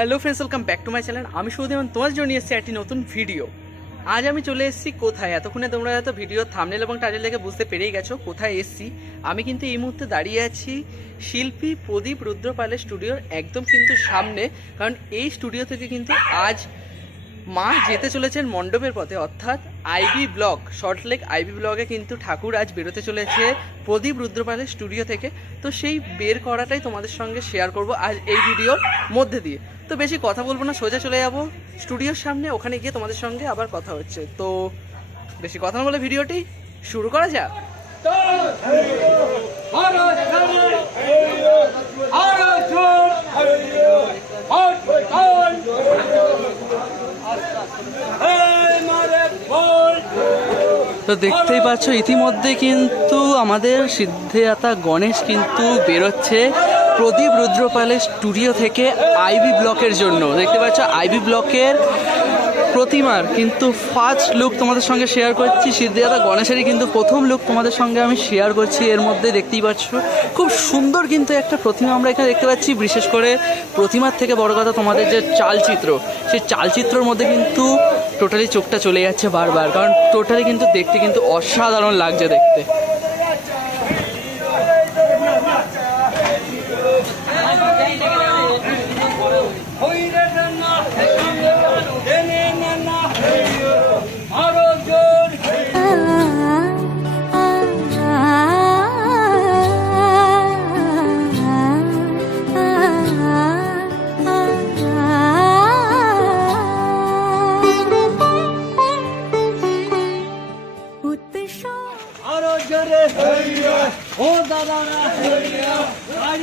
Hello friends welcome back to my channel আমি শুধু তোমার জন্য নিয়ে এসেছি একটি নতুন ভিডিও আজ আমি চলে এসেছি কোথায়? এতক্ষণে তোমরা হয়তো ভিডিও থামনেল এবং টাইটেল দেখে বুঝতে পেরেই গেছো কোথায় এসেছি। আমি কিন্তু এই মুহূর্তে দাঁড়িয়ে আছি শিল্পী প্রদীপ রুদ্রপালের স্টুডিওর একদম কিন্তু সামনে। কারণ এই স্টুডিও থেকে কিন্তু আজ মা যেতে চলেছেন মণ্ডপের পথে, অর্থাৎ আইবি ব্লক শর্টলেক আইবি ব্লকে কিন্তু ঠাকুর আজ বেরোতে চলেছে প্রদীপ রুদ্রপালের স্টুডিও থেকে। তো সেই বের করাটাই তোমাদের সঙ্গে শেয়ার করব আজ এই ভিডিওর মধ্যে দিয়ে। তো বেশি কথা বলব না, সোজা চলে যাব স্টুডিওর সামনে, ওখানে গিয়ে তোমাদের সঙ্গে আবার কথা হচ্ছে। তো বেশি কথা বলে ভিডিওটি শুরু করা যাক। তো দেখতেই পাচ্ছ, ইতিমধ্যে কিন্তু আমাদের সিদ্ধিদাতা গণেশ কিন্তু বেরোচ্ছে প্রদীপ রুদ্রপালের স্টুডিও থেকে আইবি ব্লকের জন্য। দেখতে পাচ্ছ, আইবি ব্লকের প্রতিমার কিন্তু ফার্স্ট লুক তোমাদের সঙ্গে শেয়ার করছি। সিদ্ধিদাতা গণেশেরই কিন্তু প্রথম লুক তোমাদের সঙ্গে আমি শেয়ার করছি। এর মধ্যে দেখতেই পাচ্ছ, খুব সুন্দর কিন্তু একটা প্রতিমা আমরা এখানে দেখতে পাচ্ছি। বিশেষ করে প্রতিমার থেকে বড় কথা তোমাদের যে চালচিত্র, সেই চালচিত্রর মধ্যে কিন্তু টোটালি চোখটা চলে যাচ্ছে বারবার। কারণ টোটালি কিন্তু দেখতে কিন্তু অসাধারণ লাগছে দেখতে।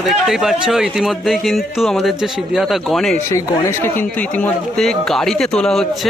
তো দেখতেই পাচ্ছ, ইতিমধ্যেই কিন্তু আমাদের যে সিদ্ধিদাতা গণেশ, সেই গণেশকে কিন্তু ইতিমধ্যে গাড়িতে তোলা হচ্ছে।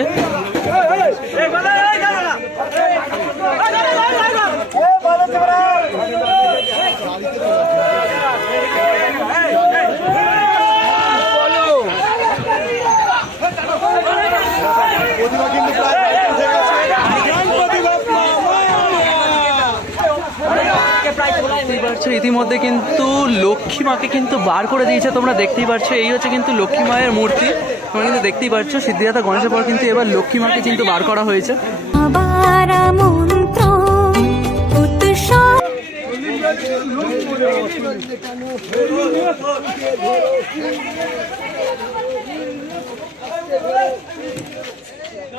পাচ্ছ ইতিমধ্যে কিন্তু লক্ষ্মী মাকে কিন্তু বার করে দিয়েছে, তোমরা দেখতেই পাচ্ছ এই হচ্ছে কিন্তু লক্ষ্মী মায়ের মূর্তি, তোমরা কিন্তু দেখতেই পাচ্ছ সিদ্ধিদাতা গণেশের পর কিন্তু এবার লক্ষ্মী মাকে কিন্তু বার করা হয়েছে।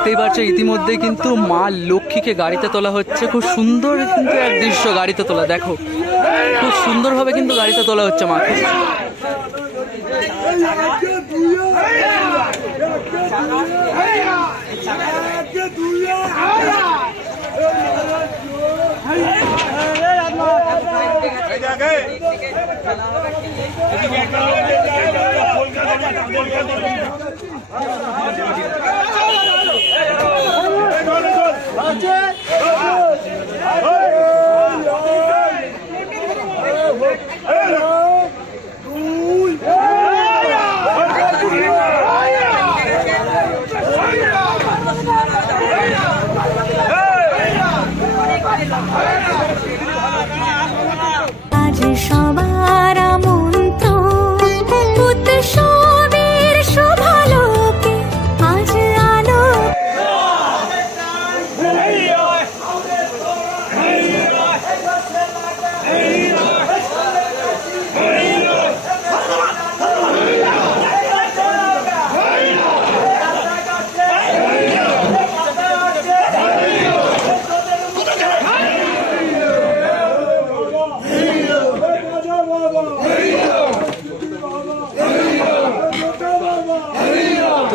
দেখতেই পাচ্ছ ইতিমধ্যে কিন্তু মা লক্ষ্মীকে গাড়িতে তোলা হচ্ছে। খুব সুন্দর কিন্তু এক দৃশ্য গাড়িতে তোলা, দেখো। খুব সুন্দরভাবে কিন্তু গাড়িতে তোলা হচ্ছে মাকে। এই আছে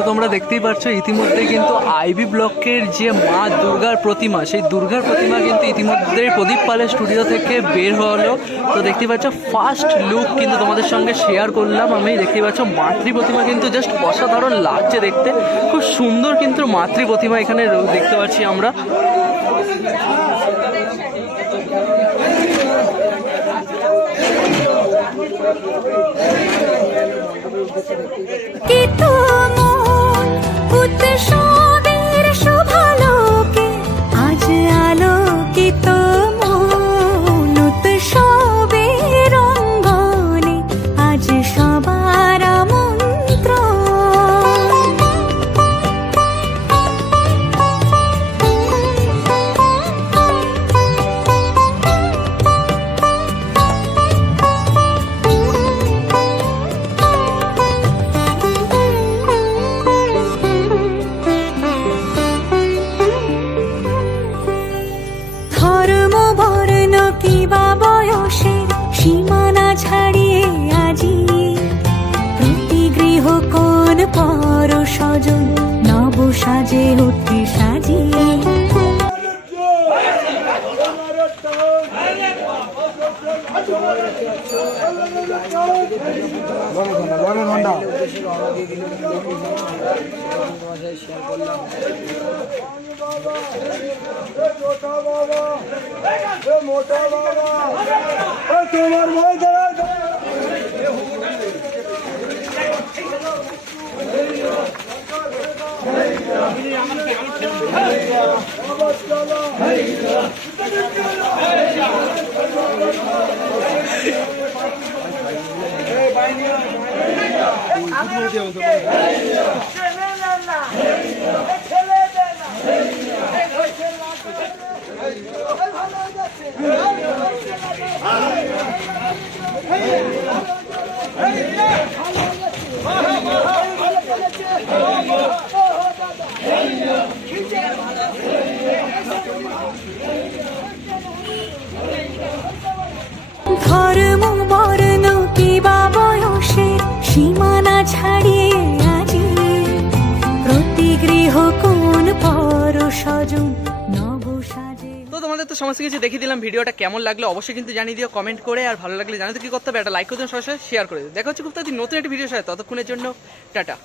তোমরা দেখতেই পাচ্ছ ইতিমধ্যে কিন্তু আইবি ব্লকের যে মা দুর্গার প্রতিমা, সেই দুর্গার প্রতিমা কিন্তু ইতিমধ্যে প্রদীপ পালের স্টুডিও থেকে বের হলো। তো দেখতেই পাচ্ছ ফার্স্ট লুক কিন্তু তোমাদের সঙ্গে শেয়ার করলাম আমি। দেখতেই পাচ্ছ, মাতৃ প্রতিমা কিন্তু জাস্ট অসাধারণ লাগছে দেখতে। খুব সুন্দর কিন্তু মাতৃ প্রতিমা এখানে দেখতে পাচ্ছি আমরা। কি মন উৎসবের স্বজন নব সাজে উঠে সাজিয়ে। তোমার ভয় দাঁড়া ধর্ম তো তোমাদের তো সমস্ত কিছু দেখিয়ে দিলাম, ভিডিওটা কেমন লাগল অবশ্যই কিন্তু জানিয়ে দিও কমেন্ট করে, আর ভালো লাগলে জানাতে কি করতে হবে, একটা লাইক করে দিন সরাসরি শেয়ার করে দিও। দেখা হচ্ছে খুব তাড়াতাড়ি নতুন একটা ভিডিও সাথে, ততক্ষণের জন্য, টাটা।